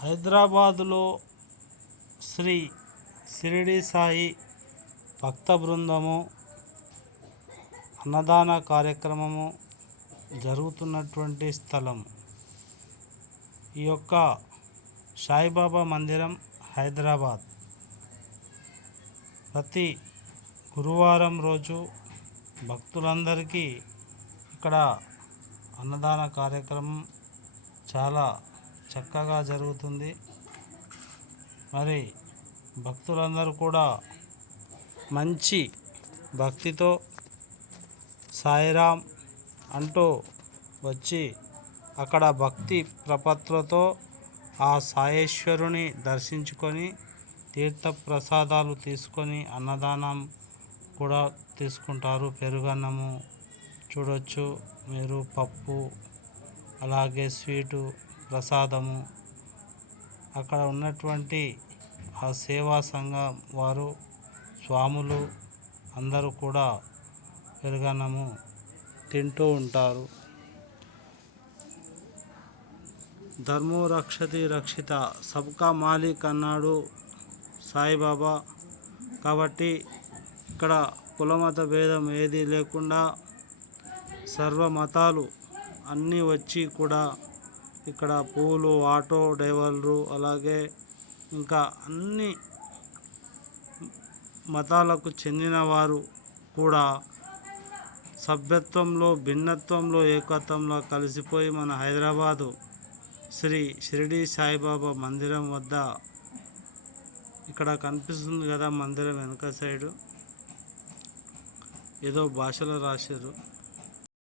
హైదరాబాదులో శ్రీ షిరిడి సాయి భక్త బృందము అన్నదాన కార్యక్రమము జరుగుతున్నటువంటి స్థలం. ఈ యొక్క సాయిబాబా మందిరం హైదరాబాద్ ప్రతి గురువారం రోజు భక్తులందరికీ ఇక్కడ అన్నదాన కార్యక్రమం చాలా చక్కగా జరుగుతుంది. మరి భక్తులందరూ కూడా మంచి భక్తితో సాయిరామ్ అంటూ వచ్చి అక్కడ భక్తి ప్రపత్తులతో ఆ సాయేశ్వరుని దర్శించుకొని తీర్థ ప్రసాదాలు తీసుకొని అన్నదానం కూడా తీసుకుంటారు. పెరుగన్నము చూడొచ్చు మీరు, పప్పు, అలాగే స్వీటు, ప్రసాదము. అక్కడ ఉన్నటువంటి ఆ సేవా సంఘం వారు, స్వాములు అందరూ కూడా పెరుగన్నము తింటూ ఉంటారు. ధర్మో రక్షతి రక్షిత, సబ్కా మాలిక్ అన్నాడు సాయిబాబా. కాబట్టి ఇక్కడ కులమత భేదం ఏది లేకుండా సర్వ మతాలు అన్నీ వచ్చి కూడా ఇక్కడ పూలు, ఆటో డ్రైవర్లు, అలాగే ఇంకా అన్ని మతాలకు చెందిన వారు కూడా సభ్యత్వంలో, భిన్నత్వంలో, ఏకత్వంలో కలిసిపోయి మన హైదరాబాదు శ్రీ షిరిడి సాయిబాబా మందిరం వద్ద ఇక్కడ కనిపిస్తుంది కదా మందిరం వెనక సైడు ఏదో భాషలో రాశారు.